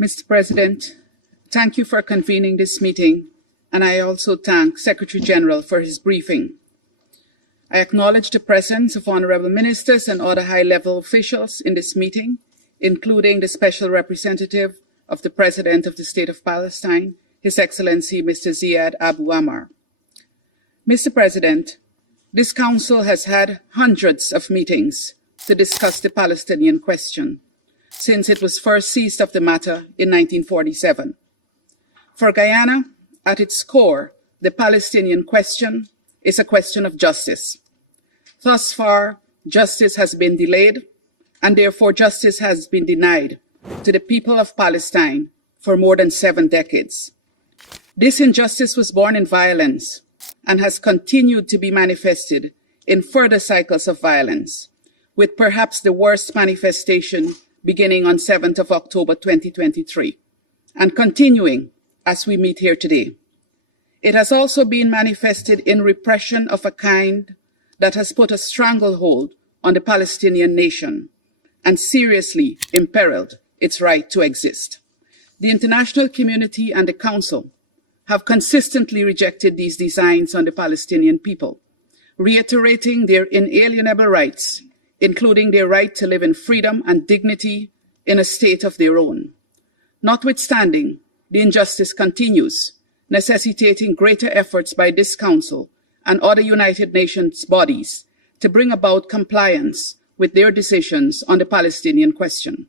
Mr. President, thank you for convening this meeting, and I also thank Secretary General for his briefing. I acknowledge the presence of honorable ministers and other high-level officials in this meeting, including the Special Representative of the President of the State of Palestine, His Excellency Mr. Ziad Abu Ammar. Mr. President, this Council has had hundreds of meetings to discuss the Palestinian question since it was first seized of the matter in 1947. For Guyana, at its core, the Palestinian question is a question of justice. Thus far, justice has been delayed, and therefore justice has been denied to the people of Palestine for more than 7 decades. This injustice was born in violence and has continued to be manifested in further cycles of violence, with perhaps the worst manifestation beginning on 7th of October 2023, and continuing as we meet here today. It has also been manifested in repression of a kind that has put a stranglehold on the Palestinian nation and seriously imperiled its right to exist. The international community and the Council have consistently rejected these designs on the Palestinian people, reiterating their inalienable rights, including their right to live in freedom and dignity in a state of their own. Notwithstanding, the injustice continues, necessitating greater efforts by this Council and other United Nations bodies to bring about compliance with their decisions on the Palestinian question.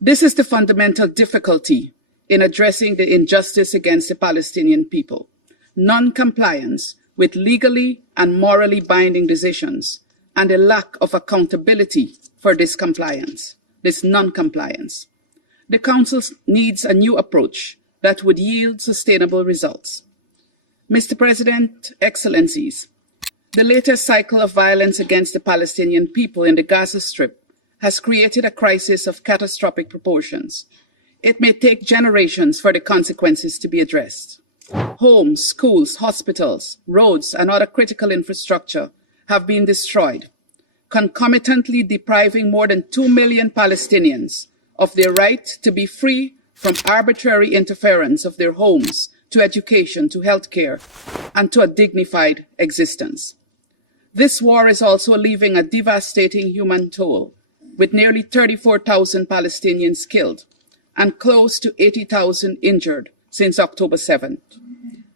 This is the fundamental difficulty in addressing the injustice against the Palestinian people: non-compliance with legally and morally binding decisions, and a lack of accountability for this non-compliance. The Council needs a new approach that would yield sustainable results. Mr. President, Excellencies, the latest cycle of violence against the Palestinian people in the Gaza Strip has created a crisis of catastrophic proportions. It may take generations for the consequences to be addressed. Homes, schools, hospitals, roads, and other critical infrastructure have been destroyed, concomitantly depriving more than 2 million Palestinians of their right to be free from arbitrary interference of their homes, to education, to healthcare, and to a dignified existence. This war is also leaving a devastating human toll, with nearly 34,000 Palestinians killed and close to 80,000 injured since October 7th.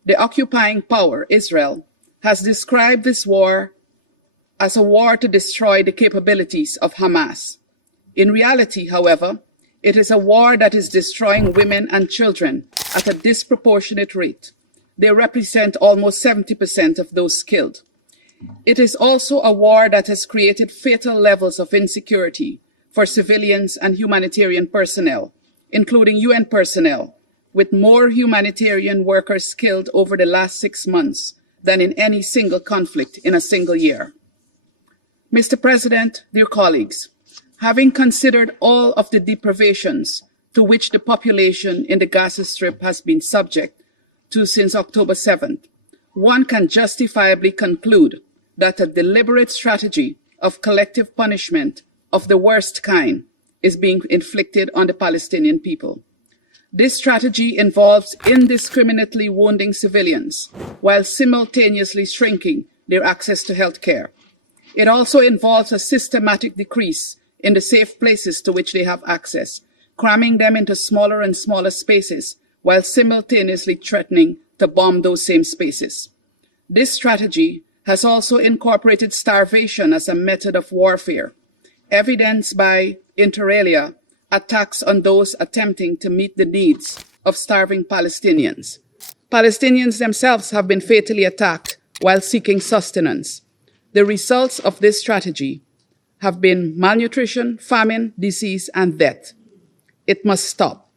The occupying power, Israel, has described this war as a war to destroy the capabilities of Hamas. In reality, however, it is a war that is destroying women and children at a disproportionate rate. They represent almost 70% of those killed. It is also a war that has created fatal levels of insecurity for civilians and humanitarian personnel, including UN personnel, with more humanitarian workers killed over the last 6 months than in any single conflict in a single year. Mr. President, dear colleagues, having considered all of the deprivations to which the population in the Gaza Strip has been subject to since October 7th, one can justifiably conclude that a deliberate strategy of collective punishment of the worst kind is being inflicted on the Palestinian people. This strategy involves indiscriminately wounding civilians while simultaneously shrinking their access to health care. It also involves a systematic decrease in the safe places to which they have access, cramming them into smaller and smaller spaces while simultaneously threatening to bomb those same spaces. This strategy has also incorporated starvation as a method of warfare, evidenced by, inter alia, attacks on those attempting to meet the needs of starving Palestinians. Palestinians themselves have been fatally attacked while seeking sustenance. The results of this strategy have been malnutrition, famine, disease, and death. It must stop.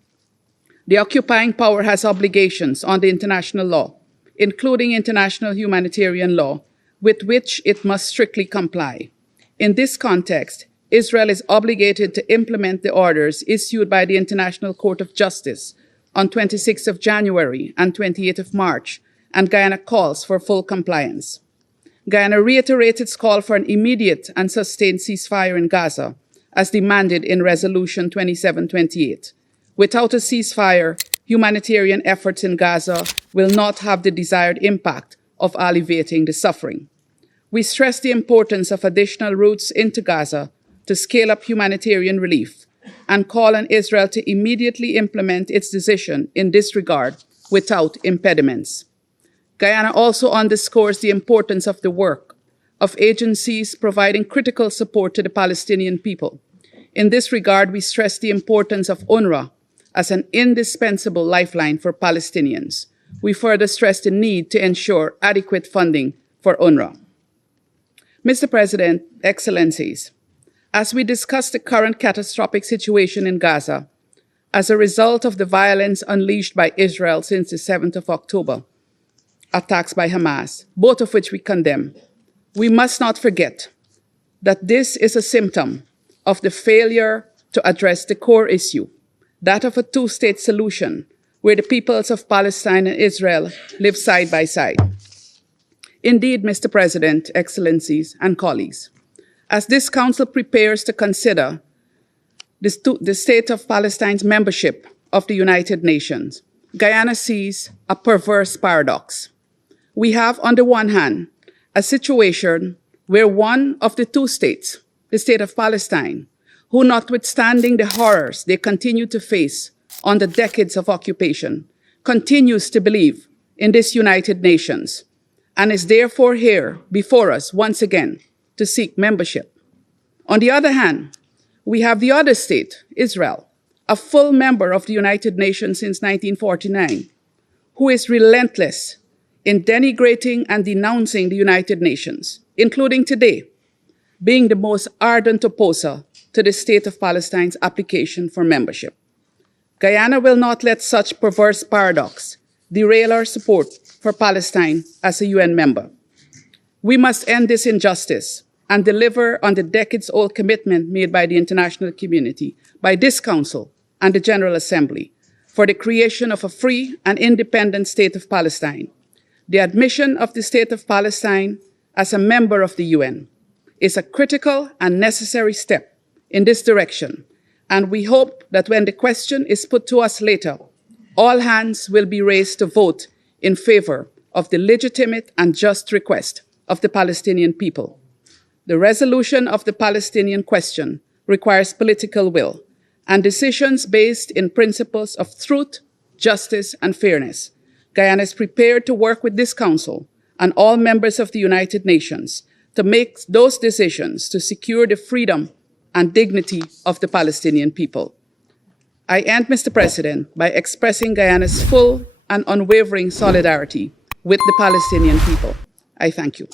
The occupying power has obligations under international law, including international humanitarian law, with which it must strictly comply. In this context, Israel is obligated to implement the orders issued by the International Court of Justice on 26th of January and 28th of March, and Guyana calls for full compliance. Guyana reiterates its call for an immediate and sustained ceasefire in Gaza, as demanded in Resolution 2728, Without a ceasefire, humanitarian efforts in Gaza will not have the desired impact of alleviating the suffering. We stress the importance of additional routes into Gaza to scale up humanitarian relief and call on Israel to immediately implement its decision in this regard without impediments. Guyana also underscores the importance of the work of agencies providing critical support to the Palestinian people. In this regard, we stress the importance of UNRWA as an indispensable lifeline for Palestinians. We further stress the need to ensure adequate funding for UNRWA. Mr. President, Excellencies, as we discuss the current catastrophic situation in Gaza as a result of the violence unleashed by Israel since the 7th of October, attacks by Hamas, both of which we condemn, we must not forget that this is a symptom of the failure to address the core issue, that of a two-state solution where the peoples of Palestine and Israel live side by side. Indeed, Mr. President, Excellencies, and colleagues, as this Council prepares to consider the state of Palestine's membership of the United Nations, Guyana sees a perverse paradox. We have, on the one hand, a situation where one of the two states, the state of Palestine, who, notwithstanding the horrors they continue to face under decades of occupation, continues to believe in this United Nations and is therefore here before us once again to seek membership. On the other hand, we have the other state, Israel, a full member of the United Nations since 1949, who is relentless in denigrating and denouncing the United Nations, including today, being the most ardent opposer to the State of Palestine's application for membership. Guyana will not let such perverse paradox derail our support for Palestine as a UN member. We must end this injustice and deliver on the decades-old commitment made by the international community, by this Council and the General Assembly, for the creation of a free and independent State of Palestine. The admission of the State of Palestine as a member of the UN is a critical and necessary step in this direction, and we hope that when the question is put to us later, all hands will be raised to vote in favor of the legitimate and just request of the Palestinian people. The resolution of the Palestinian question requires political will and decisions based in principles of truth, justice, and fairness. Guyana is prepared to work with this Council and all members of the United Nations to make those decisions to secure the freedom and dignity of the Palestinian people. I end, Mr. President, by expressing Guyana's full and unwavering solidarity with the Palestinian people. I thank you.